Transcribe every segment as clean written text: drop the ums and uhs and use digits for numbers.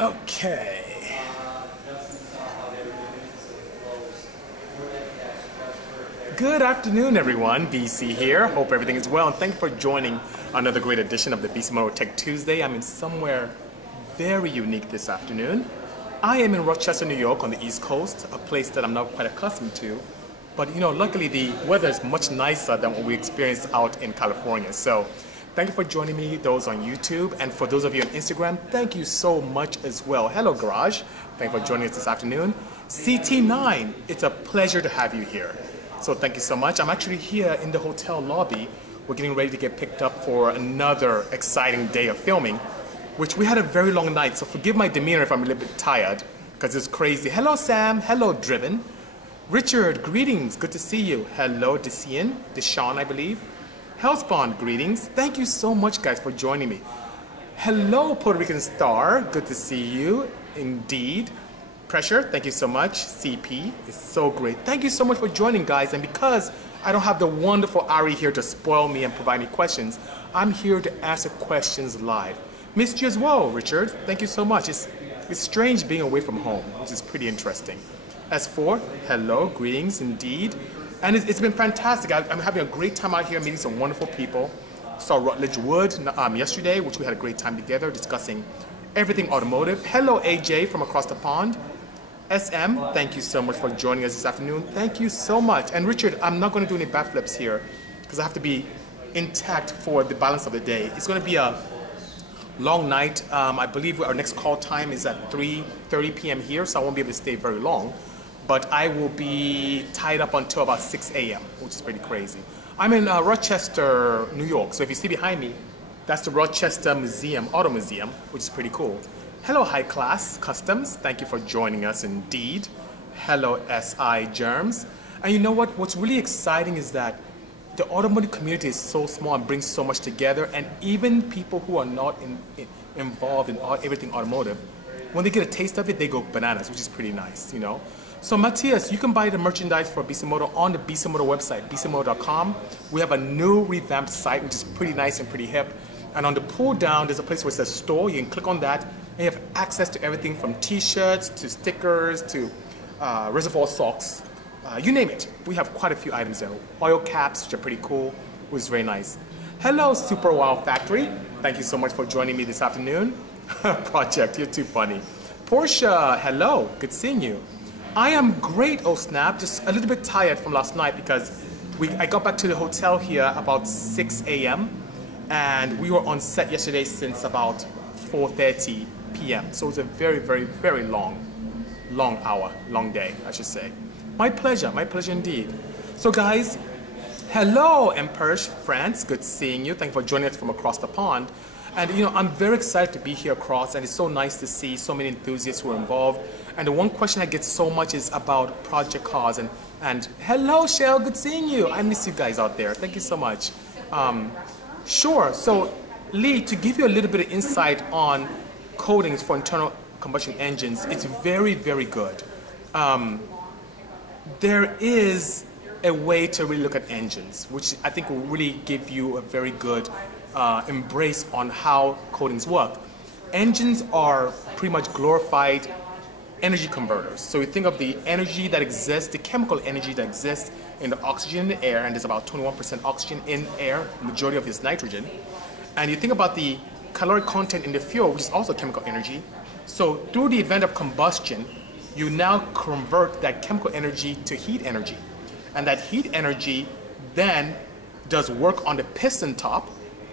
Okay. Good afternoon, everyone. Bisi here. Hope everything is well, and thank you for joining another great edition of the Bisimoto Tech Tuesday. I'm in somewhere very unique this afternoon. I am in Rochester, New York, on the East Coast, a place that I'm not quite accustomed to. But luckily the weather is much nicer than what we experienced out in California. So thank you for joining me, those on YouTube, and for those of you on Instagram, thank you so much as well. Hello, Garage. Thank you for joining us this afternoon. CT9, it's a pleasure to have you here. So thank you so much. I'm actually here in the hotel lobby. We're getting ready to get picked up for another exciting day of filming, which we had a very long night, so forgive my demeanor if I'm a little bit tired, because it's crazy. Hello, Sam. Hello, Driven. Richard, greetings. Good to see you. Hello, Deshaun, I believe. Hellspawn, greetings. Thank you so much, guys, for joining me. Hello, Puerto Rican Star. Good to see you, indeed. Pressure, thank you so much. CP, it's so great. Thank you so much for joining, guys. And because I don't have the wonderful Ari here to spoil me and provide me questions, I'm here to answer questions live. Missed you as well, Richard. Thank you so much. It's strange being away from home, which is pretty interesting. S4, hello, greetings indeed. And it's been fantastic. I'm having a great time out here meeting some wonderful people. Saw Rutledge Wood yesterday, which we had a great time together discussing everything automotive. Hello, AJ from across the pond. SM, thank you so much for joining us this afternoon. Thank you so much. And Richard, I'm not going to do any backflips here because I have to be intact for the balance of the day. It's going to be a long night. I believe our next call time is at 3:30 p.m. here, so I won't be able to stay very long. But I will be tied up until about 6 a.m., which is pretty crazy. I'm in Rochester, New York. So if you see behind me, that's the Rochester Museum, Auto Museum, which is pretty cool. Hello, High Class Customs. Thank you for joining us indeed. Hello, SI Germs. And you know what? What's really exciting is that the automotive community is so small and brings so much together. And even people who are not involved in everything automotive, when they get a taste of it, they go bananas, which is pretty nice, So Matthias, you can buy the merchandise for Bisimoto on the Bisimoto website, bisimoto.com. We have a new revamped site, which is pretty nice and pretty hip. And on the pull down, there's a place where it says store. You can click on that, and you have access to everything from t-shirts to stickers to reservoir socks. You name it. We have quite a few items there. Oil caps, which are pretty cool, which is very nice. Hello, Super Wow Factory. Thank you so much for joining me this afternoon. Project, you're too funny. Portia, hello. Good seeing you. I am great, oh snap. Just a little bit tired from last night because I got back to the hotel here about 6 a.m. and we were on set yesterday since about 4:30 p.m. So it was a very, very, very long day, I should say. My pleasure indeed. So guys, hello, Emperich, France. Good seeing you. Thank you for joining us from across the pond. And I'm very excited to be here across, and it's so nice to see so many enthusiasts who are involved. And the one question I get so much is about project cars. And hello, Shell, good seeing you. I miss you guys out there. Thank you so much. Sure. So, Lee, to give you a little bit of insight on coatings for internal combustion engines, it's very, very good. There is a way to really look at engines, which I think will really give you a very good embrace on how coatings work. Engines are pretty much glorified energy converters. So you think of the energy that exists, the chemical energy that exists in the oxygen in the air, and there's about 21% oxygen in air, the majority of it is nitrogen. And you think about the caloric content in the fuel, which is also chemical energy. So through the event of combustion, you now convert that chemical energy to heat energy. And that heat energy then does work on the piston top,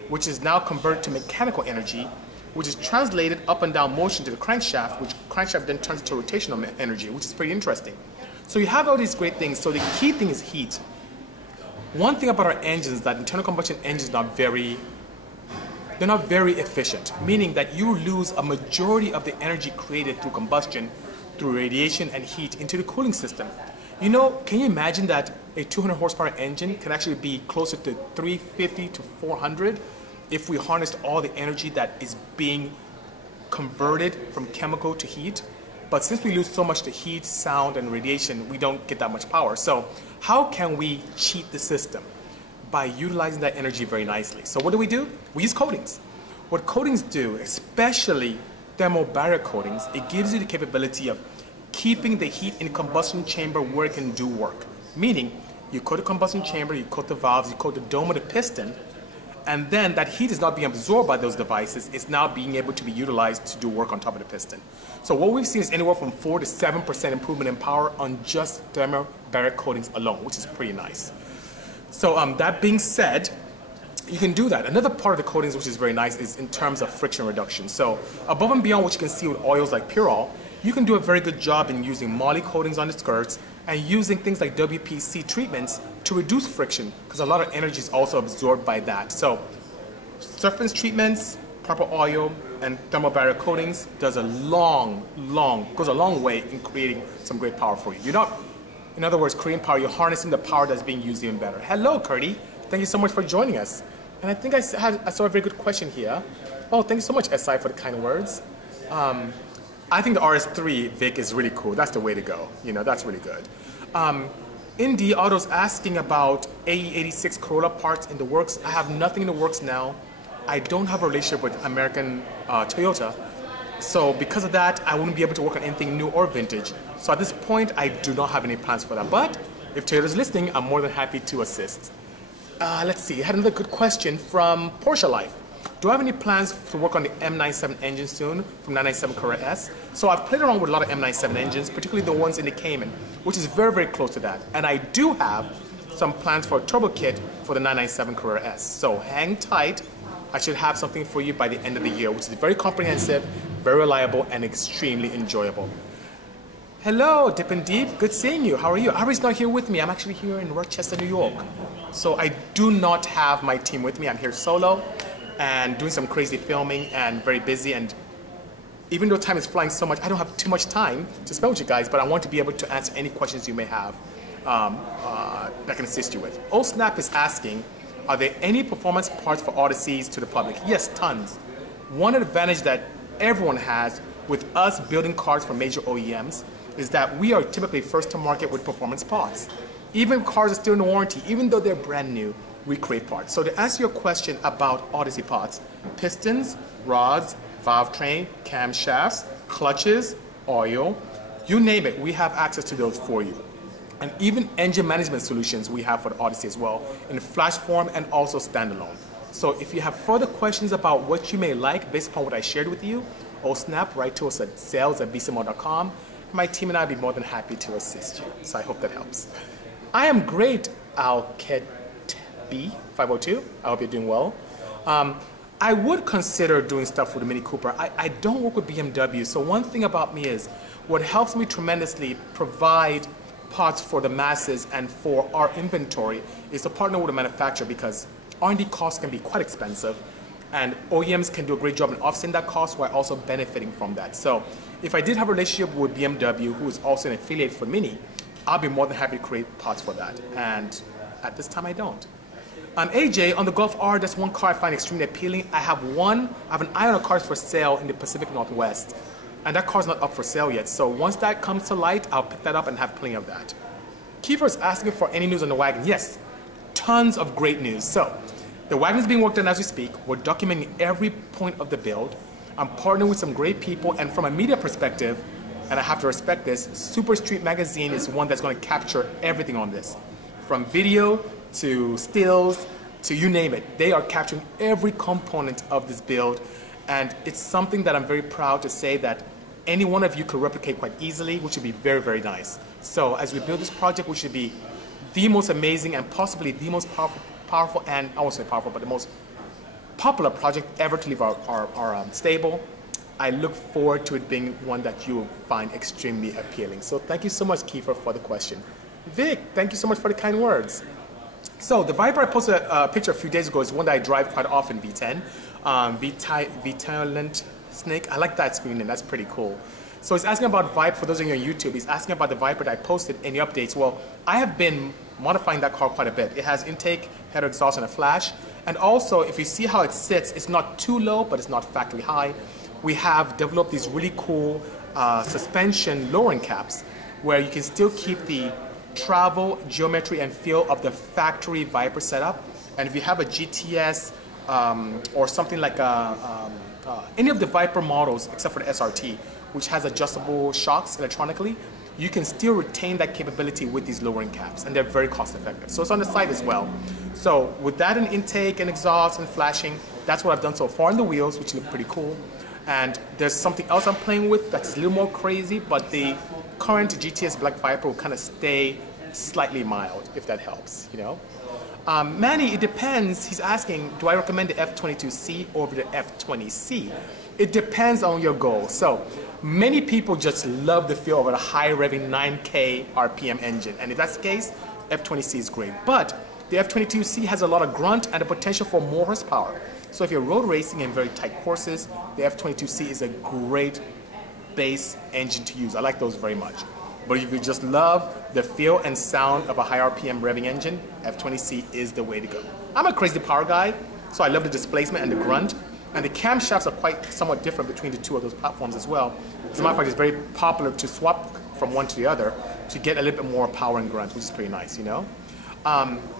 which is now converted to mechanical energy, which is translated up and down motion to the crankshaft, which crankshaft then turns to rotational energy, which is pretty interesting. So you have all these great things. So the key thing is heat. One thing about our engines is that internal combustion engines are they're not very efficient, meaning that you lose a majority of the energy created through combustion, through radiation and heat into the cooling system. Can you imagine that a 200 horsepower engine can actually be closer to 350 to 400 if we harnessed all the energy that is being converted from chemical to heat? But since we lose so much to heat, sound, and radiation, we don't get that much power. So how can we cheat the system? By utilizing that energy very nicely. So what do? We use coatings. What coatings do, especially thermal barrier coatings, it gives you the capability of keeping the heat in the combustion chamber where it can do work. Meaning, you coat the combustion chamber, you coat the valves, you coat the dome of the piston, and then that heat is not being absorbed by those devices, it's now being able to be utilized to do work on top of the piston. So what we've seen is anywhere from 4 to 7% improvement in power on just thermal barrier coatings alone, which is pretty nice. So that being said, you can do that. Another part of the coatings which is very nice is in terms of friction reduction. So above and beyond what you can see with oils like Purol, you can do a very good job in using moly coatings on the skirts and using things like WPC treatments to reduce friction, because a lot of energy is also absorbed by that. So surface treatments, proper oil, and thermal barrier coatings goes a long way in creating some great power for you. You're not, in other words, creating power, you're harnessing the power that's being used even better. Hello, Curdy. Thank you so much for joining us. And I think I saw a very good question here. Oh, thank you so much, SI, for the kind words. I think the RS3, Vic, is really cool. That's the way to go. You know, that's really good. Indy Auto's asking about AE86 Corolla parts in the works. I have nothing in the works now. I don't have a relationship with American Toyota. So because of that, I wouldn't be able to work on anything new or vintage. So at this point, I do not have any plans for that. But if Toyota's listening, I'm more than happy to assist. Let's see, I had another good question from Porsche Life. Do I have any plans to work on the M97 engine soon from 997 Carrera S? So I've played around with a lot of M97 engines, particularly the ones in the Cayman, which is very, very close to that. And I do have some plans for a turbo kit for the 997 Carrera S. So hang tight. I should have something for you by the end of the year, which is very comprehensive, very reliable, and extremely enjoyable. Hello, Dip and Deep. Good seeing you. How are you? Ari's not here with me. I'm actually here in Rochester, New York. So I do not have my team with me. I'm here solo and doing some crazy filming and very busy. And even though time is flying so much, I don't have too much time to spend with you guys, but I want to be able to answer any questions you may have that can assist you with. Old Snap is asking, are there any performance parts for Odysseys to the public? Yes, tons. One advantage that everyone has with us building cars for major OEMs is that we are typically first to market with performance parts. Even cars are still in warranty, even though they're brand new, we create parts. So to answer your question about Odyssey parts, pistons, rods, valve train, camshafts, clutches, oil, you name it, we have access to those for you. And even engine management solutions we have for the Odyssey as well, in flash form and also standalone. So if you have further questions about what you may like based upon what I shared with you, or Snap, write to us at sales@bisimoto.com. My team and I will be more than happy to assist you. So I hope that helps. I am great, Alket B502. I hope you're doing well. I would consider doing stuff with the Mini Cooper. I don't work with BMW, so one thing about me is what helps me tremendously provide parts for the masses and for our inventory is to partner with a manufacturer, because R&D costs can be quite expensive, and OEMs can do a great job in offsetting that cost while also benefiting from that. So if I did have a relationship with BMW, who is also an affiliate for Mini, I'll be more than happy to create parts for that. And at this time, I don't. AJ, on the Golf R, that's one car I find extremely appealing. I have an eye on a car for sale in the Pacific Northwest, and that car's not up for sale yet. So once that comes to light, I'll pick that up and have plenty of that. Kiefer is asking for any news on the wagon. Yes, tons of great news. So the wagon is being worked on as we speak. We're documenting every point of the build. I'm partnering with some great people, and from a media perspective, and I have to respect this, Super Street Magazine is one that's going to capture everything on this. From video to stills to you name it. They are capturing every component of this build, and it's something that I'm very proud to say that any one of you could replicate quite easily, which would be very, very nice. So as we build this project, which should be the most amazing and possibly the most powerful and, I won't say powerful, but the most popular project ever to leave our stable, I look forward to it being one that you will find extremely appealing. So thank you so much, Kiefer, for the question. Vic, thank you so much for the kind words. So the Viper I posted a picture a few days ago is one that I drive quite often, V10. Vitalent Snake, I like that screen name, that's pretty cool. So he's asking about Viper, for those of you on YouTube, he's asking about the Viper that I posted, any updates. Well, I have been modifying that car quite a bit. It has intake, header exhaust, and a flash. And also, if you see how it sits, it's not too low, but it's not factory high. We have developed these really cool suspension lowering caps where you can still keep the travel, geometry, and feel of the factory Viper setup. And if you have a GTS or something like a any of the Viper models except for the SRT, which has adjustable shocks electronically, you can still retain that capability with these lowering caps, and they're very cost effective. So it's on the site as well. So with that in intake and exhaust and flashing, that's what I've done so far in the wheels, which look pretty cool. And there's something else I'm playing with that's a little more crazy, but the current GTS Black Viper will kind of stay slightly mild, if that helps, you know. Manny, it depends. He's asking, do I recommend the F22C over the F20C? It depends on your goal. So many people just love the feel of a high revving 9K RPM engine. And if that's the case, F20C is great. But the F22C has a lot of grunt and the potential for more horsepower. So if you're road racing in very tight courses, the F22C is a great base engine to use. I like those very much. But if you just love the feel and sound of a high RPM revving engine, F20C is the way to go. I'm a crazy power guy, so I love the displacement and the grunt. And the camshafts are quite somewhat different between the two of those platforms as well. As a matter of fact, it's very popular to swap from one to the other to get a little bit more power and grunt, which is pretty nice, you know?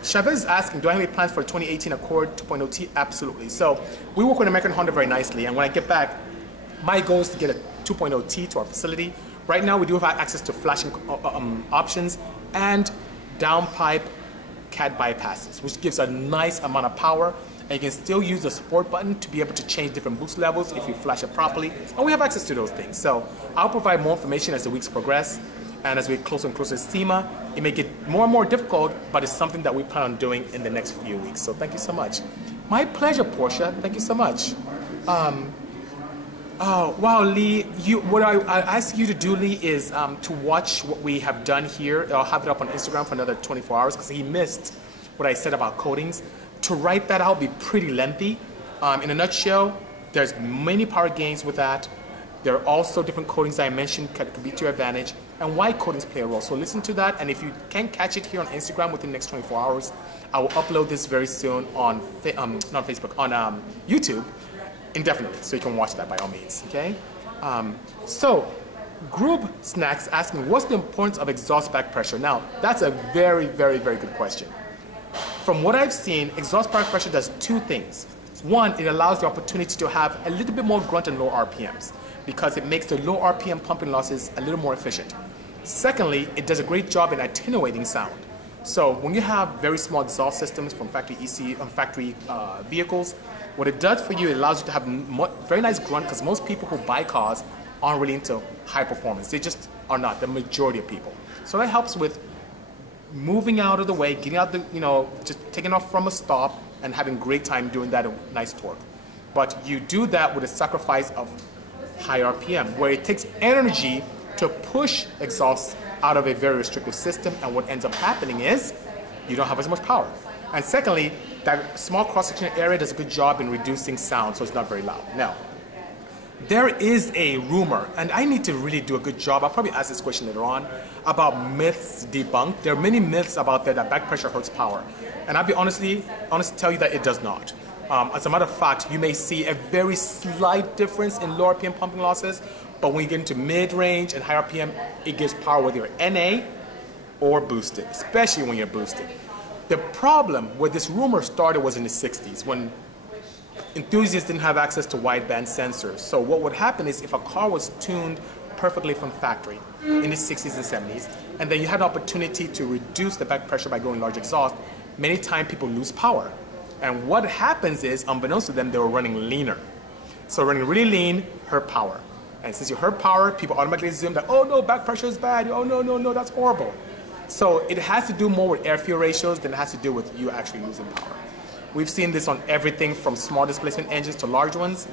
Chavez is asking, do I have any plans for 2018 Accord 2.0T? Absolutely. So we work with American Honda very nicely, and when I get back, my goal is to get a 2.0T to our facility. Right now, we do have access to flashing options and downpipe CAD bypasses, which gives a nice amount of power. And you can still use the support button to be able to change different boost levels if you flash it properly. And we have access to those things. So I'll provide more information as the weeks progress. And as we get closer and closer to SEMA, it may get more and more difficult, but it's something that we plan on doing in the next few weeks. So thank you so much. My pleasure, Portia. Thank you so much. Oh, wow, Lee, what I ask you to do, Lee, is to watch what we have done here. I'll have it up on Instagram for another 24 hours because he missed what I said about coatings. To write that out would be pretty lengthy. In a nutshell, there's many power gains with that. There are also different coatings I mentioned that could be to your advantage and why coatings play a role. So listen to that, and if you can't catch it here on Instagram within the next 24 hours, I will upload this very soon on, not Facebook, on YouTube. Indefinitely, so you can watch that by all means, okay? So, Group Snacks asking, what's the importance of exhaust back pressure? Now, that's a very, very, very good question. From what I've seen, exhaust back pressure does two things. One, it allows the opportunity to have a little bit more grunt and low RPMs because it makes the low RPM pumping losses a little more efficient. Secondly, it does a great job in attenuating sound. So when you have very small exhaust systems from factory vehicles, what it does for you, it allows you to have very nice grunt because most people who buy cars aren't really into high performance. They just are not, the majority of people. So that helps with moving out of the way, getting out the, just taking off from a stop and having great time doing that at nice torque. But you do that with a sacrifice of high RPM, where it takes energy to push exhaust out of a very restrictive system, and what ends up happening is you don't have as much power. And secondly, that small cross-section area does a good job in reducing sound, so it's not very loud. Now, there is a rumor, and I need to really do a good job, I'll probably ask this question later on, about myths debunked. There are many myths about that back pressure hurts power. And I'll be honest to tell you that it does not. As a matter of fact, you may see a very slight difference in low RPM pumping losses, but when you get into mid-range and high RPM, it gives power whether you're NA or boosted, especially when you're boosted. The problem where this rumor started was in the 60s, when enthusiasts didn't have access to wideband sensors. So what would happen is if a car was tuned perfectly from factory in the 60s and 70s, and then you had an opportunity to reduce the back pressure by going large exhaust, many times people lose power. And what happens is, unbeknownst to them, they were running leaner. So running really lean hurt power. And since you hurt power, people automatically assume that, oh no, back pressure is bad. Oh no, that's horrible. So it has to do more with air-fuel ratios than it has to do with you actually losing power. We've seen this on everything from small displacement engines to large ones.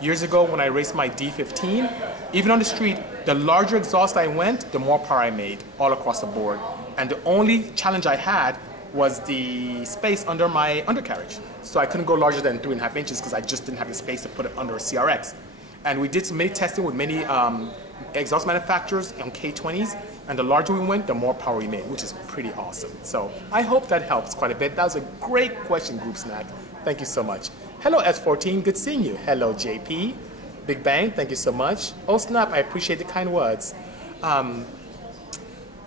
Years ago when I raced my D15, even on the street, the larger exhaust I went, the more power I made all across the board. And the only challenge I had was the space under my undercarriage. So I couldn't go larger than 3.5 inches because I just didn't have the space to put it under a CRX. And we did some many testing with many exhaust manufacturers on K20s, and the larger we went, the more power we made, which is pretty awesome. So I hope that helps quite a bit. That was a great question, Group Snack. Thank you so much. Hello, S14, good seeing you. Hello, JP. Big Bang, thank you so much. Oh, snap, I appreciate the kind words.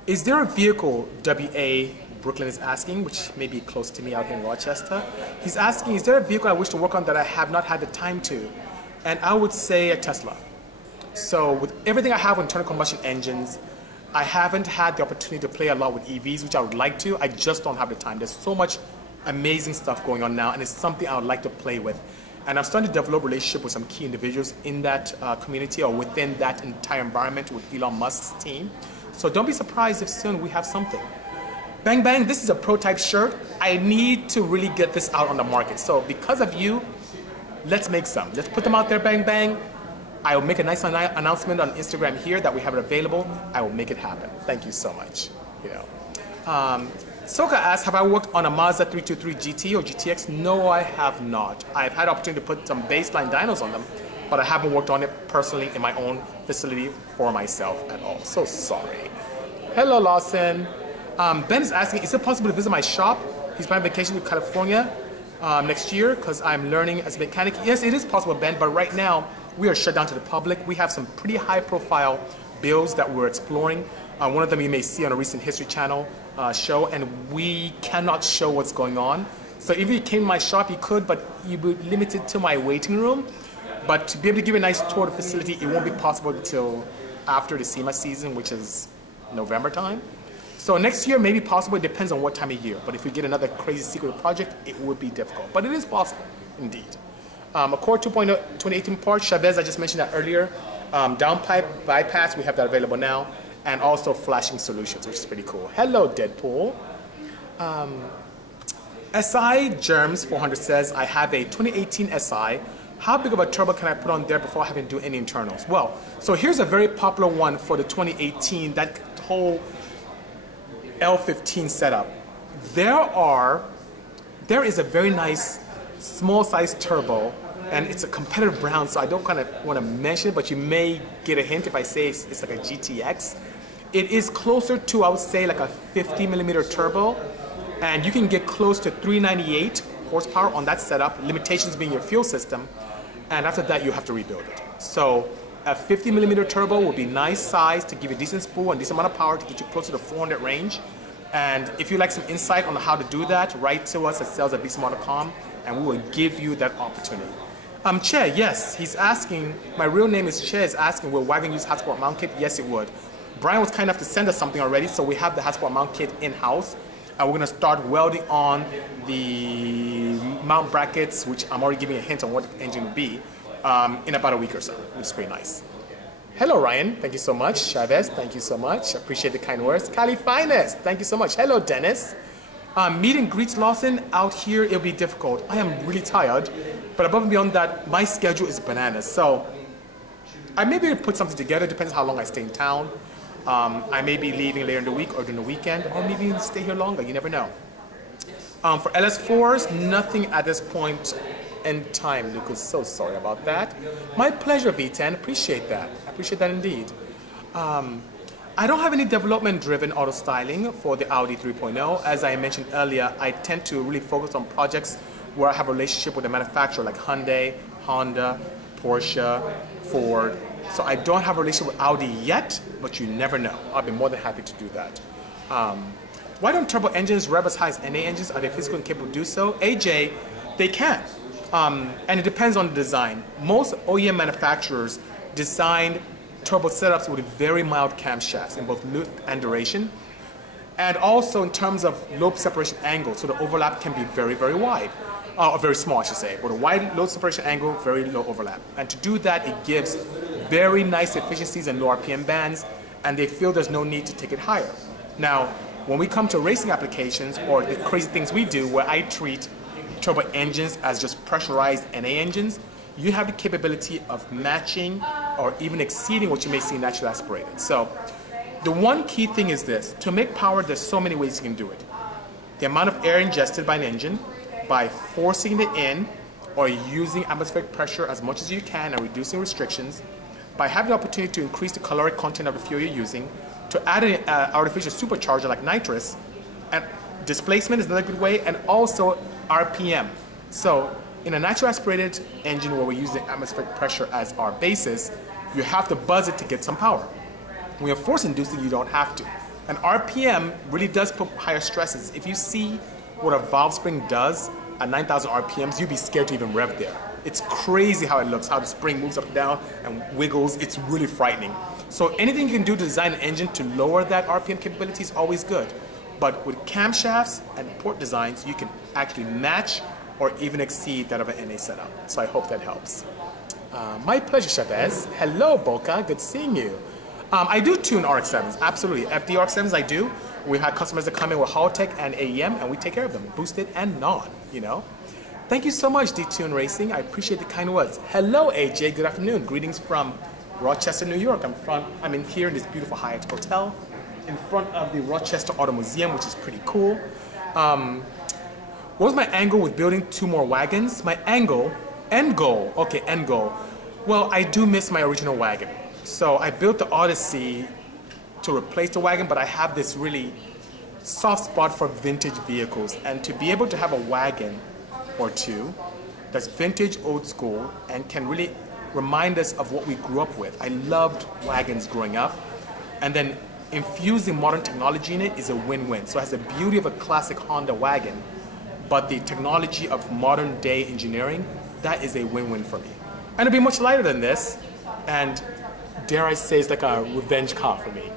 Is there a vehicle, WA Brooklyn is asking, which may be close to me out here in Rochester. He's asking, is there a vehicle I wish to work on that I have not had the time to? And I would say a Tesla. So with everything I have with internal combustion engines, I haven't had the opportunity to play a lot with EVs, which I would like to. I just don't have the time. There's so much amazing stuff going on now, and it's something I would like to play with. And I'm starting to develop a relationship with some key individuals in that community or within that entire environment with Elon Musk's team. So don't be surprised if soon we have something. Bang Bang, this is a prototype shirt. I need to really get this out on the market. So because of you, let's make some. Let's put them out there, Bang Bang. I will make a nice announcement on Instagram here that we have it available. I will make it happen. Thank you so much. Soka asks, have I worked on a Mazda 323 GT or GTX? No, I have not. I've had the opportunity to put some baseline dynos on them, but I haven't worked on it personally in my own facility for myself at all. So sorry. Hello, Lawson. Ben is asking, is it possible to visit my shop? He's planning vacation to California next year because I'm learning as a mechanic. Yes, it is possible, Ben, but right now we are shut down to the public. We have some pretty high-profile builds that we're exploring. One of them you may see on a recent History Channel show, and we cannot show what's going on. So if you came to my shop, you could, but you would be limited to my waiting room. But to be able to give you a nice tour of the facility, it won't be possible until after the SEMA season, which is November time. So next year may be possible. It depends on what time of year. But if we get another crazy secret project, it would be difficult. But it is possible, indeed. Accord 2.0 2018 part, Chavez, I just mentioned that earlier. Downpipe bypass, we have that available now. And also flashing solutions, which is pretty cool. Hello, Deadpool. SI Germs 400 says, I have a 2018 SI. How big of a turbo can I put on there before having to do any internals? Well, so here's a very popular one for the 2018, that whole L15 setup. There is a very nice small size turbo, and it's a competitive brand, so I don't kind of want to mention it, but you may get a hint if I say it's like a GTX. It is closer to, I would say, like a 50 millimeter turbo, and you can get close to 398 horsepower on that setup, limitations being your fuel system, and after that you have to rebuild it. So a 50 millimeter turbo would be nice size to give you a decent spool and decent amount of power to get you closer to 400 range. And if you'd like some insight on how to do that, write to us at sales@bisimoto.com and we will give you that opportunity. Che, yes, he's asking, my real name is Che, is asking, will Wagon use hotspot mount kit? Yes, it would. Brian was kind enough to send us something already, so we have the hotspot mount kit in-house. We're going to start welding on the mount brackets, which I'm already giving a hint on what the engine will be, in about a week or so, which is pretty nice. Hello, Ryan. Thank you so much. Chavez, thank you so much. Appreciate the kind words. Cali Finest, thank you so much. Hello, Dennis. Meet and greets, Lawson. Out here, it'll be difficult. I am really tired, but above and beyond that, my schedule is bananas. So I may be able to put something together. Depends how long I stay in town. I may be leaving later in the week or during the weekend, or maybe even stay here longer. You never know. For LS4s, nothing at this point in time, Lucas. So sorry about that. My pleasure, V10. Appreciate that. I appreciate that indeed. I don't have any development-driven auto styling for the Audi 3.0. As I mentioned earlier, I tend to really focus on projects where I have a relationship with the manufacturer like Hyundai, Honda, Porsche, Ford. So I don't have a relationship with Audi yet, but you never know. I'll be more than happy to do that. Why don't turbo engines rev as high as NA engines? Are they physically incapable to do so? AJ, they can. And it depends on the design. Most OEM manufacturers design turbo setups with very mild camshafts in both length and duration. And also in terms of load separation angle, so the overlap can be very, very wide. Or very small, I should say. But a wide load separation angle, very low overlap. And to do that, it gives very nice efficiencies and low RPM bands, and they feel there's no need to take it higher. Now, when we come to racing applications or the crazy things we do where I treat turbo engines as just pressurized NA engines, you have the capability of matching or even exceeding what you may see naturally aspirated. So the one key thing is this: to make power, there's so many ways you can do it. The amount of air ingested by an engine, by forcing it in or using atmospheric pressure as much as you can and reducing restrictions, by having the opportunity to increase the caloric content of the fuel you're using, to add an artificial supercharger like nitrous, and displacement is another good way, and also RPM. So in a naturally aspirated engine where we use the atmospheric pressure as our basis, you have to buzz it to get some power. When you're force inducing, you don't have to. And RPM really does put higher stresses. If you see what a valve spring does at 9,000 RPMs, you'd be scared to even rev there. It's crazy how it looks, how the spring moves up and down and wiggles. It's really frightening. So anything you can do to design an engine to lower that RPM capability is always good. But with camshafts and port designs, you can actually match or even exceed that of an NA setup. So I hope that helps. My pleasure, Chavez. Hello, Boca. Good seeing you. I do tune RX-7s, absolutely. FD RX-7s I do. We have customers that come in with Holotech and AEM, and we take care of them, boosted and non, you know. Thank you so much, D-Tune Racing. I appreciate the kind words. Hello, AJ. Good afternoon. Greetings from Rochester, New York. I'm in here in this beautiful Hyatt Hotel in front of the Rochester Auto Museum, which is pretty cool. What was my angle with building 2 more wagons? My end goal. Well, I do miss my original wagon. So I built the Odyssey to replace the wagon, but I have this really soft spot for vintage vehicles. And to be able to have a wagon or 2 that's vintage, old school, and can really remind us of what we grew up with. I loved wagons growing up. And then infusing modern technology in it is a win-win. So it has the beauty of a classic Honda wagon, but the technology of modern day engineering, that is a win-win for me. And it'll be much lighter than this, and dare I say, it's like a revenge car for me.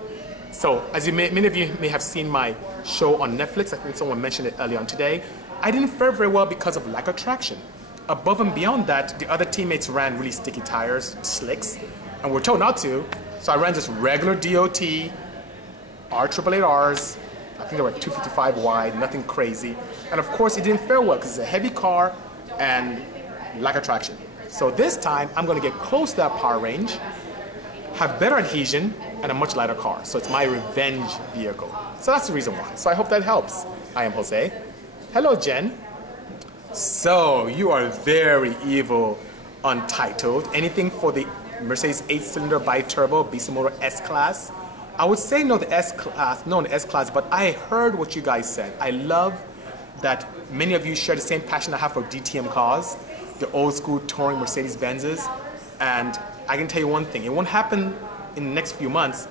So, as many of you may have seen my show on Netflix, I think someone mentioned it earlier on today, I didn't fare very well because of lack of traction. Above and beyond that, the other teammates ran really sticky tires, slicks, and we're told not to, so I ran just regular DOT, R888Rs, I think they were 255 wide, nothing crazy. And of course, it didn't fare well because it's a heavy car and lack of traction. So this time, I'm going to get close to that power range, have better adhesion, and a much lighter car. So it's my revenge vehicle. So that's the reason why. So I hope that helps. I am Jose. Hello, Jen. So you are very evil, Untitled. Anything for the Mercedes 8-cylinder bi-turbo Bisimoto S-Class? I would say no, the S-Class, no, the S-Class, but I heard what you guys said. I love that many of you share the same passion I have for DTM cars, the old school touring Mercedes-Benzes, and I can tell you one thing, it won't happen in the next few months,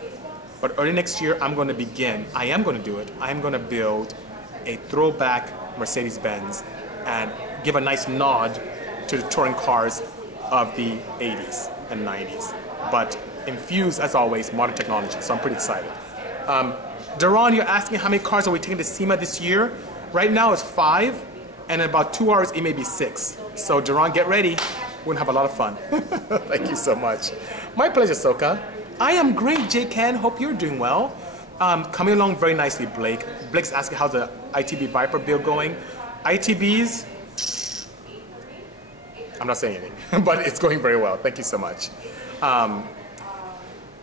but early next year I'm going to begin, I am going to do it, I'm going to build a throwback Mercedes-Benz and give a nice nod to the touring cars of the 80s and 90s, but infused, as always, modern technology, so I'm pretty excited. Daron, you're asking how many cars are we taking to SEMA this year? Right now it's 5, and in about 2 hours it may be 6. So Daron, get ready. We're gonna have a lot of fun. Thank you so much. My pleasure, Soka. I am great, J. Ken. Hope you're doing well. Coming along very nicely, Blake. Blake's asking how's the ITB Viper build going. ITBs, I'm not saying anything, but it's going very well. Thank you so much.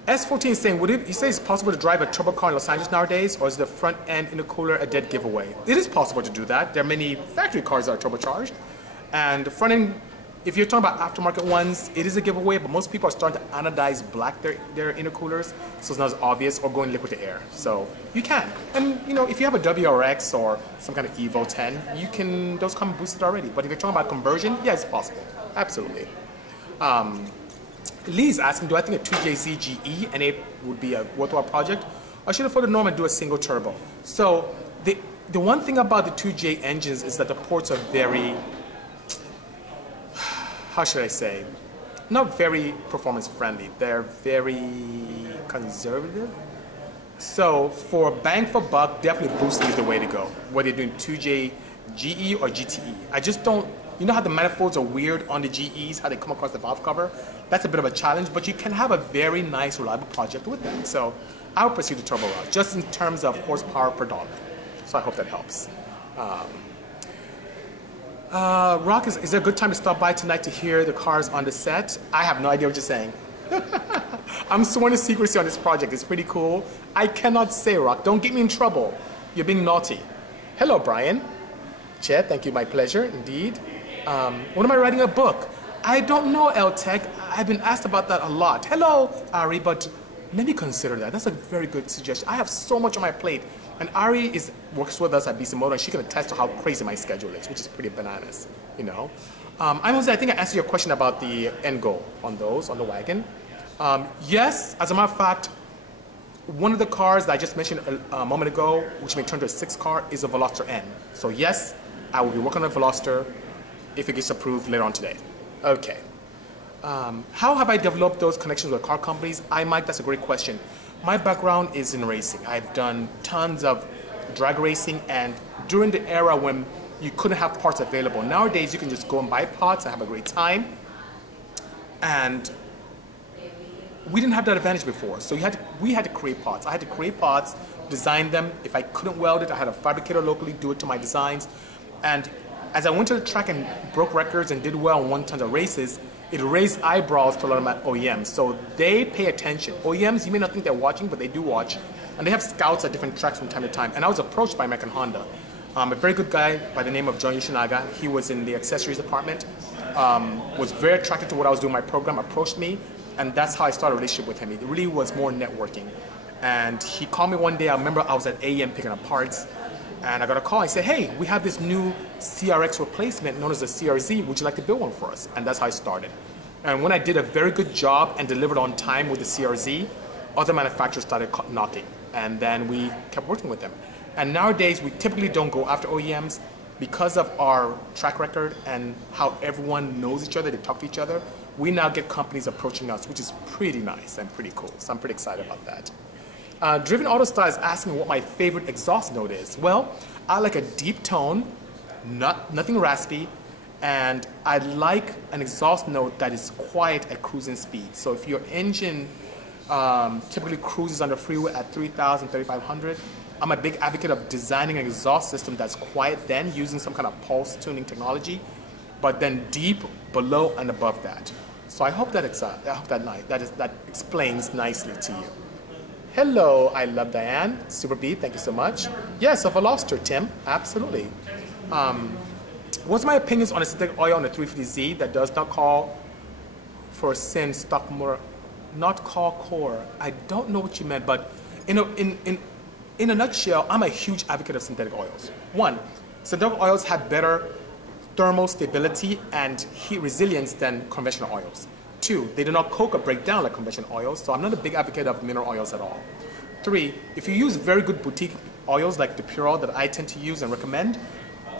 S14 is saying, you say it's possible to drive a turbo car in Los Angeles nowadays, or is the front end intercooler a dead giveaway? It is possible to do that. There are many factory cars that are turbocharged. And the front end, if you're talking about aftermarket ones, it is a giveaway, but most people are starting to anodize black their intercoolers, so it's not as obvious, or going liquid to air. So you can. And you know, if you have a WRX or some kind of Evo 10, those come boosted already. But if you're talking about conversion, yeah, it's possible. Absolutely. Lee's asking, do I think a 2JZ GE and it would be a worthwhile project, or should I follow the norm and do a single turbo? So the one thing about the 2J engines is that the ports are very, how should I say, not very performance friendly. They're very conservative. So for bang for buck, definitely boosting is the way to go, whether you're doing 2J GE or GTE. I just don't, you know how the manifolds are weird on the GEs, how they come across the valve cover? That's a bit of a challenge, but you can have a very nice, reliable project with them. So I would pursue the turbo route, just in terms of horsepower per dollar. So I hope that helps. Rock, is there a good time to stop by tonight to hear the cars on the set? I have no idea what you're saying. I'm sworn to secrecy on this project. It's pretty cool. I cannot say, Rock. Don't get me in trouble. You're being naughty. Hello, Brian. Chair, thank you. My pleasure, indeed. When am I writing a book? I don't know, L-Tech. I've been asked about that a lot. Hello, Ari, but let me consider that. That's a very good suggestion. I have so much on my plate. And Ari works with us at Bisimoto, and she can attest to how crazy my schedule is, which is pretty bananas, you know. I think I answered your question about the end goal on the wagon. Yes, as a matter of fact, one of the cars that I just mentioned a moment ago, which may turn to a 6 car, is a Veloster N. So yes, I will be working on a Veloster if it gets approved later on today. Okay. How have I developed those connections with car companies? Mike, that's a great question. My background is in racing. I've done tons of drag racing, and during the era when you couldn't have parts available. Nowadays, you can just go and buy parts and have a great time. And we didn't have that advantage before. So we had to create parts. I had to create parts, design them. If I couldn't weld it, I had a fabricator locally do it to my designs. And as I went to the track and broke records and did well and won tons of races, it raised eyebrows to a lot of my OEMs. So they pay attention. OEMs, you may not think they're watching, but they do watch. And they have scouts at different tracks from time to time. And I was approached by American Honda. A very good guy by the name of John Yoshinaga. He was in the accessories department, was very attracted to what I was doing in my program, approached me, and that's how I started a relationship with him. It really was more networking. And he called me one day. I remember I was at AEM picking up parts, and I got a call. I said, hey, we have this new CRX replacement known as the CRZ. Would you like to build one for us? And that's how I started. And when I did a very good job and delivered on time with the CRZ, other manufacturers started knocking. And then we kept working with them. And nowadays, we typically don't go after OEMs because of our track record and how everyone knows each other, they talk to each other. We now get companies approaching us, which is pretty nice and pretty cool. So I'm pretty excited about that. Driven Auto Star is asking what my favorite exhaust note is. Well, I like a deep tone, nothing raspy, and I like an exhaust note that is quiet at cruising speed. So if your engine typically cruises on the freeway at 3,000, 3,500, I'm a big advocate of designing an exhaust system that's quiet then, using some kind of pulse tuning technology, but then deep below and above that. So I hope that that explains nicely to you. Hello, I love Diane. Super B, thank you so much. Yes, of a Veloster, Tim, absolutely. What's my opinions on a synthetic oil on the 350Z that does not call for sin stock more, not call core? I don't know what you meant, but in a nutshell, I'm a huge advocate of synthetic oils. One, synthetic oils have better thermal stability and heat resilience than conventional oils. Two, they do not coke or break down like conventional oils, so I'm not a big advocate of mineral oils at all. Three, if you use very good boutique oils like the Purell that I tend to use and recommend,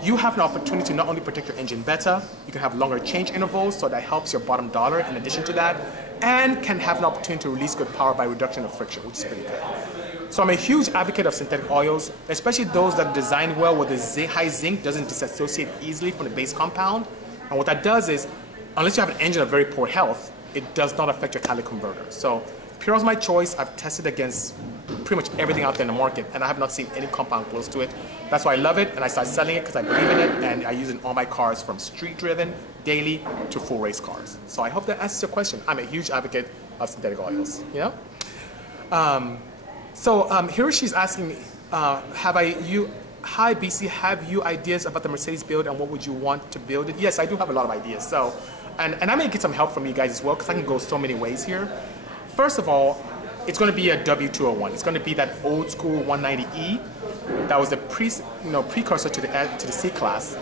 you have an opportunity to not only protect your engine better, you can have longer change intervals, so that helps your bottom dollar in addition to that, and can have an opportunity to release good power by reduction of friction, which is pretty good. So I'm a huge advocate of synthetic oils, especially those that are designed well where the high zinc doesn't disassociate easily from the base compound. And what that does is, unless you have an engine of very poor health, it does not affect your catalytic converter. So Purell's my choice. I've tested against pretty much everything out there in the market, and I have not seen any compound close to it. That's why I love it, and I started selling it because I believe in it, and I use it in all my cars from street-driven, daily, to full race cars. So I hope that answers your question. I'm a huge advocate of synthetic oils, you know? Here she's asking me, hi BC, have you ideas about the Mercedes build and what would you want to build it? Yes, I do have a lot of ideas. So, and I may get some help from you guys as well because I can go so many ways here. First of all, it's going to be a W201. It's going to be that old school 190E that was the precursor to the C-Class.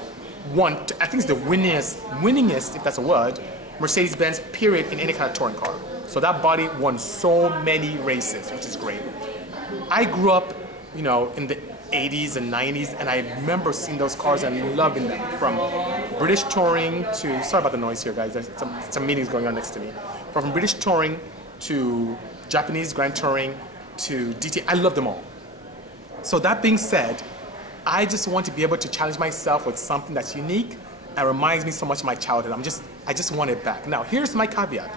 I think it's the winningest, if that's a word, Mercedes-Benz period in any kind of touring car. So that body won so many races, which is great. I grew up, in the 80s and 90s, and I remember seeing those cars and loving them. From British touring to, sorry about the noise here, guys. There's some meetings going on next to me. From British touring to Japanese Grand Touring to DT, I love them all. So that being said, I just want to be able to challenge myself with something that's unique and reminds me so much of my childhood. I just want it back. Now, here's my caveat.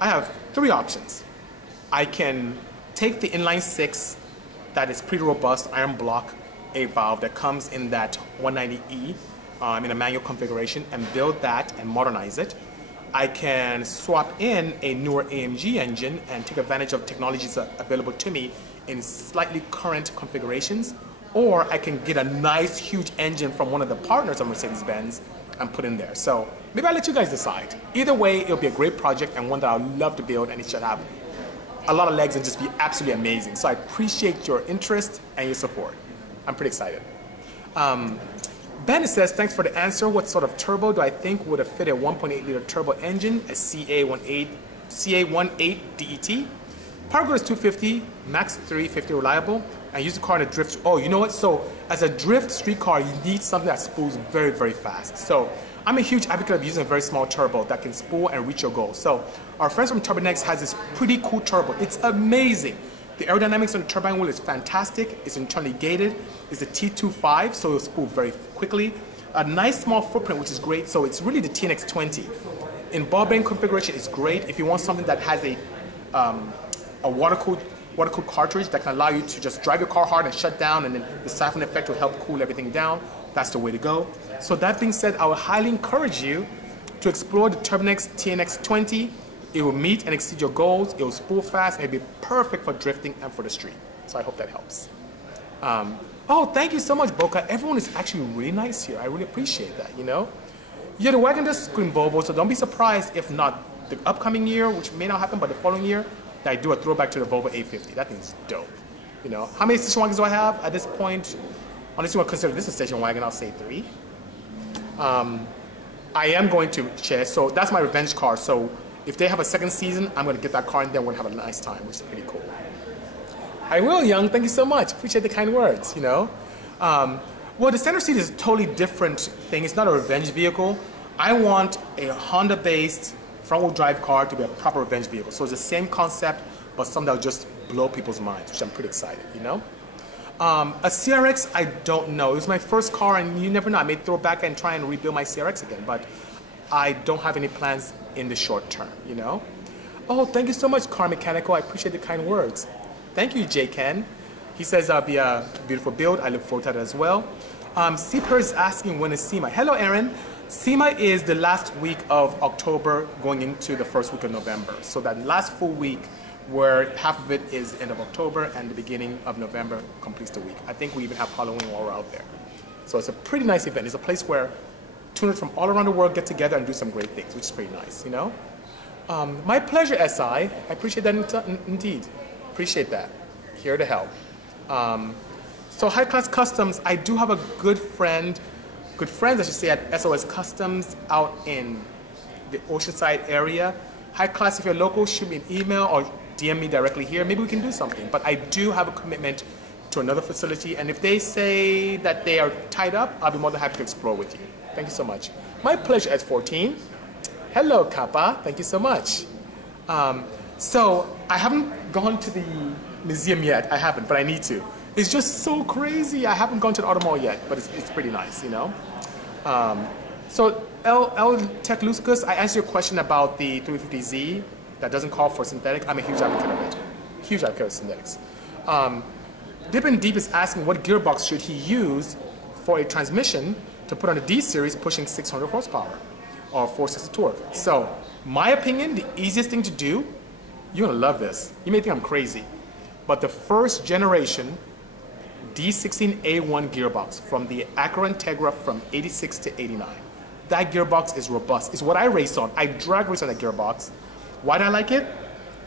I have three options. I can take the inline six that is pretty robust iron block A valve that comes in that 190E in a manual configuration and build that and modernize it. I can swap in a newer AMG engine and take advantage of technologies available to me in slightly current configurations, or I can get a nice huge engine from one of the partners of Mercedes-Benz and put in there. So maybe I'll let you guys decide. Either way, it'll be a great project and one that I'd love to build, and it should have a lot of legs and just be absolutely amazing. So I appreciate your interest and your support. I'm pretty excited. Ben says, thanks for the answer. What sort of turbo do I think would have fit a 1.8 liter turbo engine, a CA18 DET? Power grid is 250, max 350 reliable, and use the car in a drift. Oh, you know what? So as a drift street car, you need something that spools very, very fast. So I'm a huge advocate of using a very small turbo that can spool and reach your goal. So our friends from Turbonex has this pretty cool turbo. It's amazing. The aerodynamics on the turbine wheel is fantastic. It's internally gated. It's a T25, so it'll spool very quickly. A nice small footprint, which is great. So it's really the TNX20. In ball bearing configuration, it's great. If you want something that has a water-cooled cartridge that can allow you to just drive your car hard and shut down, and then the siphon effect will help cool everything down, that's the way to go. So that being said, I would highly encourage you to explore the Turbonex TNX20. It will meet and exceed your goals. It will spool fast, and it'll be perfect for drifting and for the street. So I hope that helps. Oh, thank you so much, Boca. Everyone is actually really nice here. I really appreciate that, you know? Yeah, the wagon does scream Volvo, so don't be surprised if not the upcoming year, which may not happen, but the following year, that I do a throwback to the Volvo 850. That thing's dope, you know? How many station wagons do I have at this point? Unless you want to consider this a station wagon, I'll say 3. I am going to share, so that's my revenge car. So if they have a second season, I'm going to get that car and then we're going to have a nice time, which is pretty cool. I will, Young. Thank you so much. Appreciate the kind words, you know. Well, the center seat is a totally different thing. It's not a revenge vehicle. I want a Honda-based front-wheel drive car to be a proper revenge vehicle. So it's the same concept, but something that will just blow people's minds, which I'm pretty excited, you know. A CRX, I don't know. It was my first car, and you never know. I may throw back and try and rebuild my CRX again, but I don't have any plans in the short term, you know. Oh, thank you so much, Car Mechanical. I appreciate the kind words. Thank you, J. Ken. He says that'll be a beautiful build. I look forward to that as well. CPER is asking when is SEMA. Hello, Aaron. SEMA is the last week of October going into the first week of November. So that last full week where half of it is end of October and the beginning of November completes the week. I think we even have Halloween while we're out there. So it's a pretty nice event. It's a place where tuners from all around the world get together and do some great things, which is pretty nice, you know? My pleasure, SI. I appreciate that indeed. Appreciate that. Here to help. So High Class Customs, I do have a good friends I should say, at SOS Customs out in the Oceanside area. High Class, if you're local, shoot me an email or DM me directly here. Maybe we can do something. But I do have a commitment to another facility, and if they say that they are tied up, I'll be more than happy to explore with you. Thank you so much. My pleasure, S14. Hello, Kappa. Thank you so much. So I haven't gone to the museum yet. I haven't, but I need to. It's just so crazy. I haven't gone to the Auto Mall yet, but it's pretty nice, you know? So L Tech Lucas, I answered your question about the 350Z that doesn't call for synthetic. I'm a huge advocate of it. Huge advocate of synthetics. Dip and Deep is asking what gearbox should he use for a transmission to put on a D series pushing 600 horsepower or 460 torque. So my opinion, the easiest thing to do, you're gonna love this. You may think I'm crazy, but the first generation D16A1 gearbox from the Acura Integra from 86 to 89. That gearbox is robust. It's what I race on. I drag race on that gearbox. Why do I like it?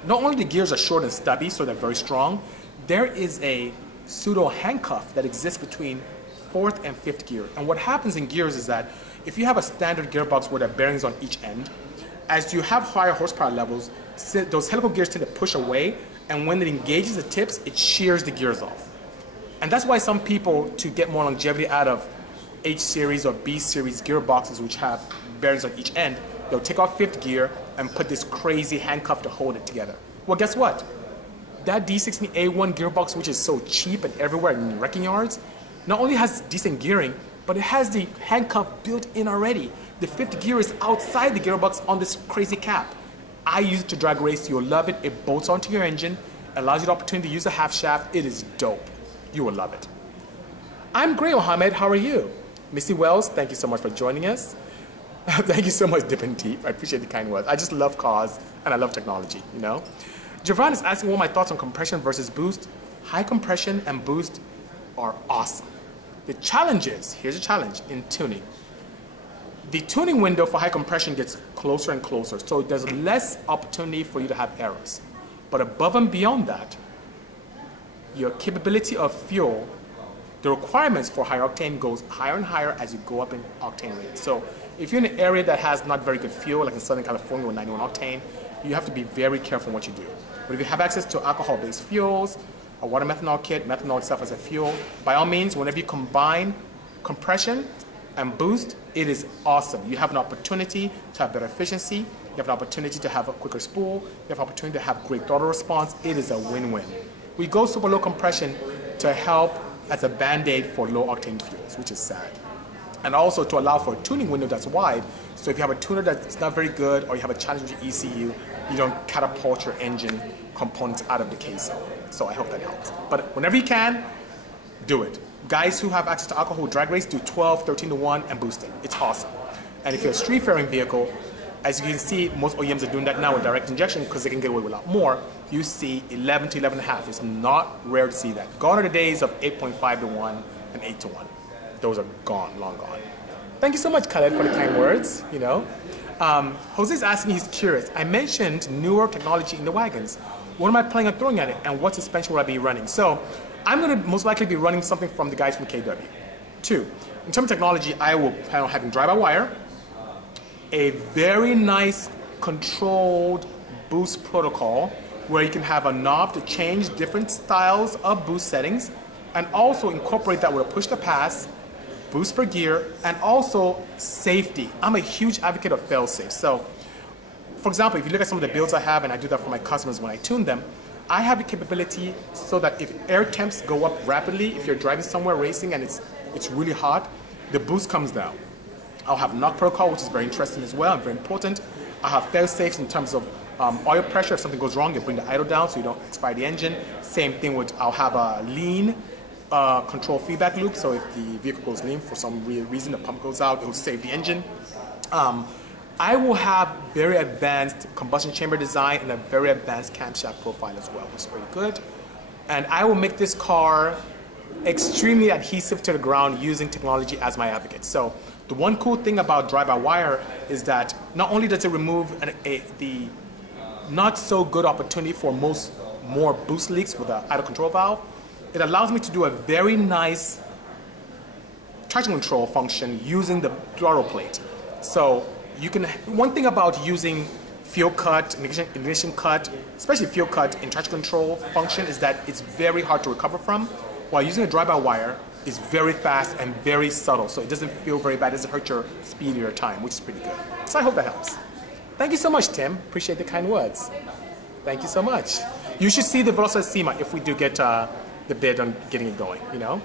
Not only the gears are short and stubby, so they're very strong, there is a pseudo handcuff that exists between 4th and 5th gear. And what happens in gears is that if you have a standard gearbox where there are bearings on each end, as you have higher horsepower levels, those helical gears tend to push away, and when it engages the tips, it shears the gears off. And that's why some people, to get more longevity out of H series or B series gearboxes, which have bearings on each end, they'll take off 5th gear and put this crazy handcuff to hold it together. Well, guess what? That D16A1 gearbox, which is so cheap and everywhere in wrecking yards, not only has decent gearing, but it has the handcuff built in already. The 5th gear is outside the gearbox on this crazy cap. I use it to drag race. You'll love it. It bolts onto your engine, allows you the opportunity to use a half shaft. It is dope. You will love it. I'm great, Mohammed. How are you? Missy Wells, thank you so much for joining us. Thank you so much, Dip and Deep. I appreciate the kind words. I just love cars and I love technology, you know? Javon is asking what my thoughts on compression versus boost. High compression and boost are awesome. The challenge is, here's a challenge in tuning. The tuning window for high compression gets closer and closer, so there's less opportunity for you to have errors. But above and beyond that, your capability of fuel, the requirements for high octane goes higher and higher as you go up in octane rating. So if you're in an area that has not very good fuel, like in Southern California with 91 octane, you have to be very careful in what you do. But if you have access to alcohol-based fuels, a water methanol kit, methanol itself as a fuel, by all means, whenever you combine compression and boost, it is awesome. You have an opportunity to have better efficiency. You have an opportunity to have a quicker spool. You have an opportunity to have great throttle response. It is a win-win. We go super low compression to help as a band-aid for low octane fuels, which is sad. And also to allow for a tuning window that's wide. So if you have a tuner that's not very good or you have a challenge with your ECU, you don't catapult your engine components out of the casing. So I hope that helps. But whenever you can, do it. Guys who have access to alcohol drag race do 12, 13 to 1 and boost it. It's awesome. And if you're a street faring vehicle, as you can see, most OEMs are doing that now with direct injection because they can get away with a lot more. You see 11 to 11.5. It's not rare to see that. Gone are the days of 8.5 to 1 and 8 to 1. Those are gone, long gone. Thank you so much, Khaled, for the kind words. You know, Jose's asking, he's curious. I mentioned newer technology in the wagons. What am I planning on throwing at it, and what suspension will I be running? So, I'm going to most likely be running something from the guys from KW. 2, in terms of technology, I will plan on having drive-by-wire, a very nice controlled boost protocol where you can have a knob to change different styles of boost settings, and also incorporate that with a push-to-pass, boost per gear, and also safety. I'm a huge advocate of fail-safe. So, for example, if you look at some of the builds I have, and I do that for my customers when I tune them, I have the capability so that if air temps go up rapidly, if you're driving somewhere racing and it's really hot, the boost comes down. I'll have knock protocol, which is very interesting as well and very important. I'll have fail-safes in terms of oil pressure. If something goes wrong, you bring the idle down so you don't expire the engine. Same thing with, I'll have a lean control feedback loop, so if the vehicle goes lean for some weird reason, the pump goes out, it will save the engine. I will have very advanced combustion chamber design and a very advanced camshaft profile as well, which is pretty good. And I will make this car extremely adhesive to the ground using technology as my advocate. So the one cool thing about drive-by-wire is that not only does it remove the not so good opportunity for more boost leaks with the idle control valve, it allows me to do a very nice traction control function using the throttle plate. So you can, one thing about using fuel cut, ignition cut, especially fuel cut in traction control function is that it's very hard to recover from, while using a drive-by-wire is very fast and very subtle, so it doesn't feel very bad, it doesn't hurt your speed or your time, which is pretty good. So I hope that helps. Thank you so much, Tim. Appreciate the kind words. Thank you so much. You should see the Veloster SEMA if we do get the bid on getting it going, you know.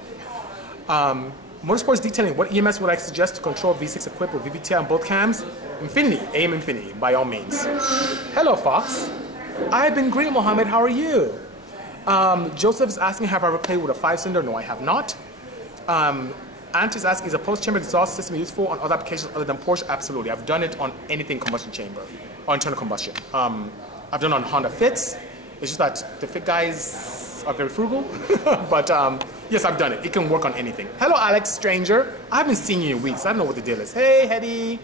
Motorsports detailing, what EMS would I suggest to control V6 equipped with VVTi on both cams? Infinity, AM Infinity, by all means. Hello, Fox. I've been great, Mohammed, how are you? Joseph is asking, have I ever played with a 5-cylinder? No, I have not. Ant is asking, is a post-chamber exhaust system useful on other applications other than Porsche? Absolutely. I've done it on anything combustion chamber, or internal combustion. I've done it on Honda Fits. It's just that the Fit guys are very frugal, but yes, I've done it. It can work on anything. Hello, Alex, stranger. I haven't seen you in weeks. I don't know what the deal is. Hey, Hetty.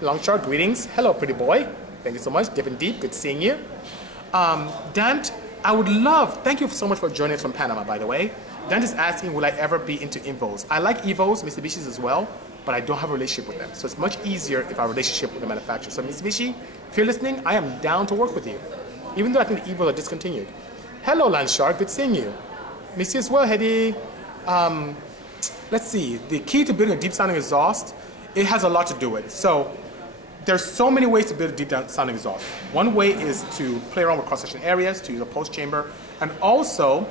Longshot, greetings. Hello, pretty boy. Thank you so much. Dipping deep, good seeing you. Dant, I would love, thank you so much for joining us from Panama, by the way. Dant is asking, will I ever be into Evos? I like Evos, Mitsubishis as well, but I don't have a relationship with them. So it's much easier if I have a relationship with the manufacturer. So Mitsubishi, if you're listening, I am down to work with you, even though I think the Evos are discontinued. Hello, Landshark, good seeing you. Miss you as well, Hedy. Let's see, the key to building a deep sounding exhaust, it has a lot to do with it. So there's so many ways to build a deep sounding exhaust. One way is to play around with cross-section areas, to use a post chamber, and also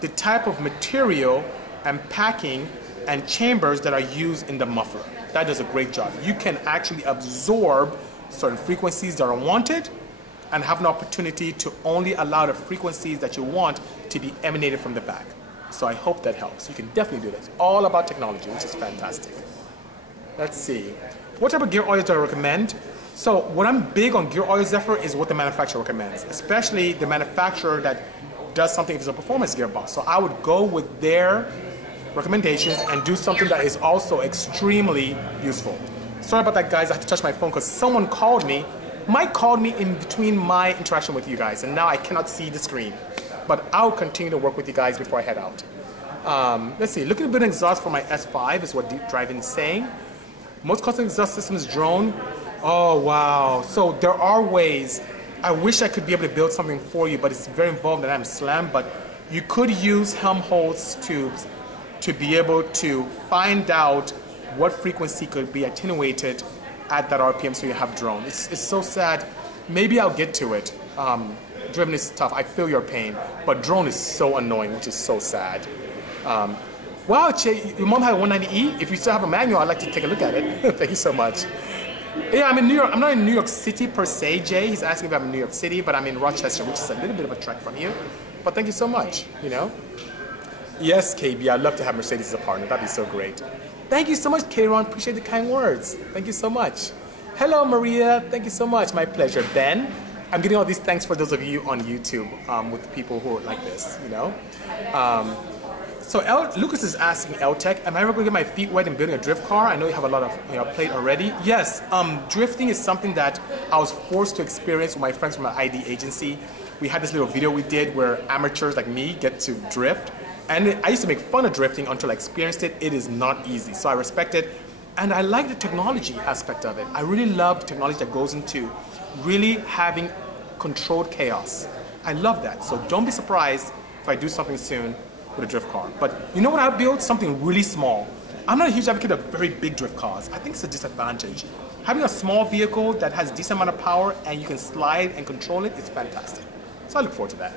the type of material and packing and chambers that are used in the muffler. That does a great job. You can actually absorb certain frequencies that are wanted and have an opportunity to only allow the frequencies that you want to be emanated from the back. So I hope that helps. You can definitely do that. It's all about technology, which is fantastic. Let's see. What type of gear oils do I recommend? So what I'm big on gear oil Zephyr is what the manufacturer recommends, especially the manufacturer that does something if it's a performance gearbox. So I would go with their recommendations and do something that is also extremely useful. Sorry about that, guys. I had to touch my phone because someone called me. Mike called me in between my interaction with you guys, and now I cannot see the screen. But I'll continue to work with you guys before I head out. Let's see. Looking to build an exhaust for my S5 is what Deep Driving is saying. Most custom exhaust systems drone. Oh, wow. So there are ways. I wish I could be able to build something for you, but it's very involved and I'm slammed. But you could use Helmholtz tubes to be able to find out what frequency could be attenuated at that RPM so you have drone. It's so sad. Maybe I'll get to it. Driven is tough. I feel your pain, but drone is so annoying, which is so sad. Wow, Che, your mom had a 190E. If you still have a manual, I'd like to take a look at it. Thank you so much. Yeah, I'm in New York. I'm not in New York City per se, Jay. He's asking if I'm in New York City, but I'm in Rochester, which is a little bit of a trek from you. But thank you so much, you know. Yes, KB, I'd love to have Mercedes as a partner. That'd be so great. Thank you so much, Kayron. Appreciate the kind words. Thank you so much. Hello, Maria. Thank you so much. My pleasure. Ben, I'm getting all these thanks for those of you on YouTube with people who are like this, you know. So Lucas is asking, LTech, am I ever going to get my feet wet in building a drift car? I know you have a lot of played already. Yes, drifting is something that I was forced to experience with my friends from my ID agency. We had this little video we did where amateurs like me get to drift. And I used to make fun of drifting until I experienced it. It is not easy, so I respect it. And I like the technology aspect of it. I really love the technology that goes into really having controlled chaos. I love that, so don't be surprised if I do something soon with a drift car. But you know what I build? Something really small. I'm not a huge advocate of very big drift cars. I think it's a disadvantage. Having a small vehicle that has a decent amount of power and you can slide and control it is fantastic. So I look forward to that.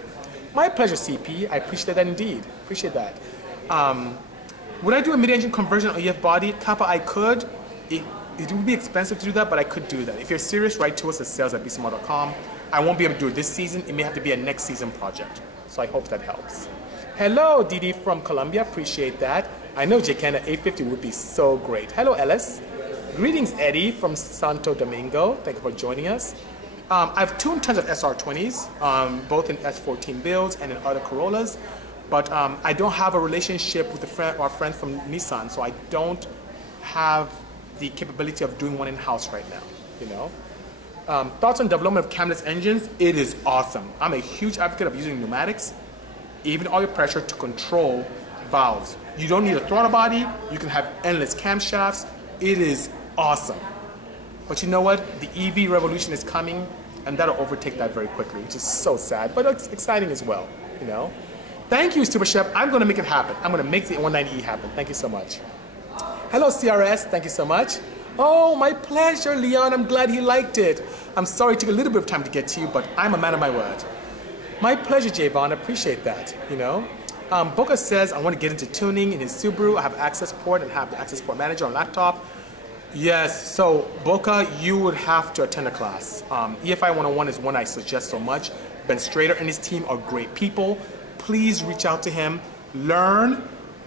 My pleasure, CP. I appreciate that indeed. Appreciate that. Would I do a mid-engine conversion on EF body? Kappa, I could. It would be expensive to do that, but I could do that. If you're serious, write to us at sales@bisimoto.com. I won't be able to do it this season. It may have to be a next season project. So I hope that helps. Hello, Didi from Colombia. Appreciate that. I know JCan at 850 would be so great. Hello, Ellis. Greetings, Eddie from Santo Domingo. Thank you for joining us. I've tuned tons of SR20s, both in S14 builds and in other Corollas, but I don't have a relationship with our friend from Nissan, so I don't have the capability of doing one in-house right now, you know. Thoughts on development of camless engines? It is awesome. I'm a huge advocate of using pneumatics, even oil pressure, to control valves. You don't need a throttle body. You can have endless camshafts. It is awesome. But you know what? The EV revolution is coming, and that'll overtake that very quickly, which is so sad, but it's exciting as well, you know? Thank you, Super Chef. I'm gonna make it happen. I'm gonna make the 190E happen. Thank you so much. Hello, CRS. Thank you so much. Oh, my pleasure, Leon. I'm glad he liked it. I'm sorry it took a little bit of time to get to you, but I'm a man of my word. My pleasure, Javon. I appreciate that, you know? Boca says, I want to get into tuning in his Subaru. I have access port and have the access port manager on laptop. Yes, so Boca, you would have to attend a class. EFI 101 is one I suggest so much. Ben Strader and his team are great people. Please reach out to him, learn,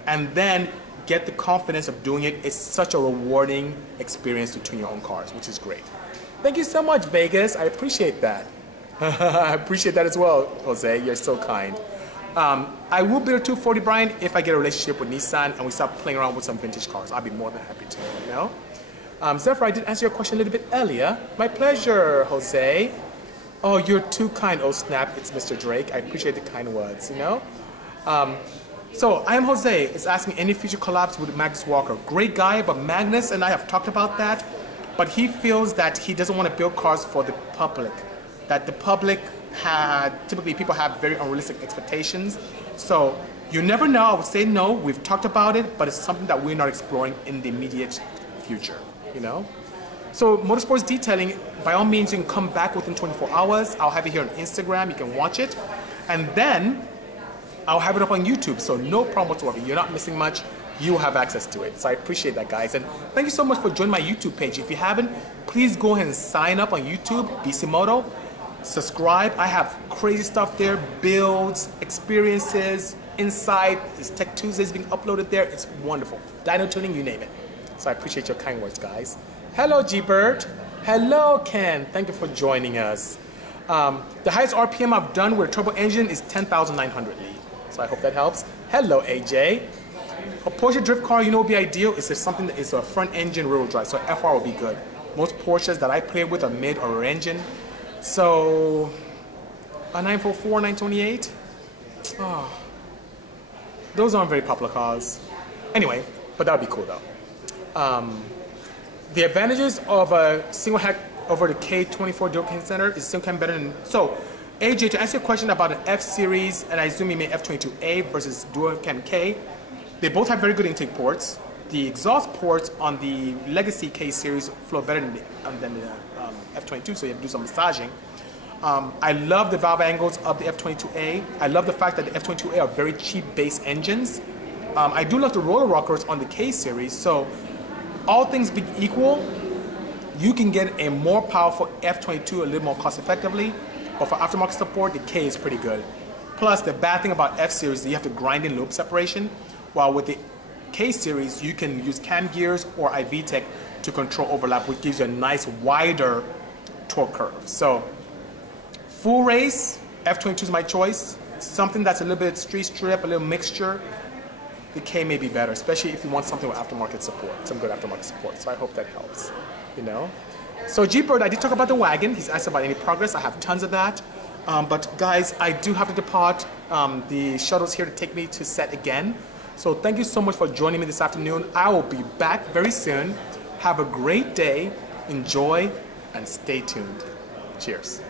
and then get the confidence of doing it. It's such a rewarding experience to tune your own cars, which is great. Thank you so much, Vegas. I appreciate that. I appreciate that as well, Jose. You're so kind. I will build a 240, Brian, if I get a relationship with Nissan and we start playing around with some vintage cars. I'll be more than happy to, you know? Zephyr, I did answer your question a little bit earlier. My pleasure, Jose. Oh, you're too kind. Oh, snap. It's Mr. Drake. I appreciate the kind words, you know? So, I am Jose. It's asking any future collabs with Magnus Walker. Great guy, but Magnus and I have talked about that. But he feels that he doesn't want to build cars for the public. That the public typically people have very unrealistic expectations. So, you never know. I would say no. We've talked about it, but it's something that we're not exploring in the immediate future. You know? So motorsports detailing, by all means, you can come back within 24 hours. I'll have it here on Instagram. You can watch it. And then I'll have it up on YouTube. So no problem whatsoever. You're not missing much. You have access to it. So I appreciate that, guys. And thank you so much for joining my YouTube page. If you haven't, please go ahead and sign up on YouTube, Bisimoto. Subscribe. I have crazy stuff there. Builds, experiences, insight. This Tech2sDay is being uploaded there. It's wonderful. Dyno tuning, you name it. So I appreciate your kind words, guys. Hello, G-Bird. Hello, Ken. Thank you for joining us. The highest RPM I've done with a turbo engine is 10,900 lead. So I hope that helps. Hello, AJ. A Porsche drift car, you know, would be ideal is there something that is a front engine rear-wheel drive. So FR will be good. Most Porsches that I play with are mid or rear engine. So a 944, 928. Oh, those aren't very popular cars. Anyway, but that would be cool though. The advantages of a single heck over the K24 dual cam center is single cam better than. So, AJ, to answer your question about an F series, and I assume you mean F22A versus dual cam K, they both have very good intake ports. the exhaust ports on the Legacy K series flow better than the F22, so you have to do some massaging. I love the valve angles of the F22A. I love the fact that the F22A are very cheap base engines. I do love the roller rockers on the K series, so all things being equal, you can get a more powerful F22 a little more cost effectively, but for aftermarket support, the K is pretty good. Plus, the bad thing about F series is you have to grind in loop separation, while with the K series, you can use cam gears or IVTech to control overlap, which gives you a nice wider torque curve. So, full race, F22 is my choice. Something that's a little bit street strip, a little mixture, the K may be better, especially if you want something with aftermarket support, some good aftermarket support. So I hope that helps, you know. So G-Bird, I did talk about the wagon. He's asked about any progress. I have tons of that. But guys, I do have to depart. The shuttle's here to take me to set again. So thank you so much for joining me this afternoon. I will be back very soon. Have a great day, enjoy, and stay tuned. Cheers.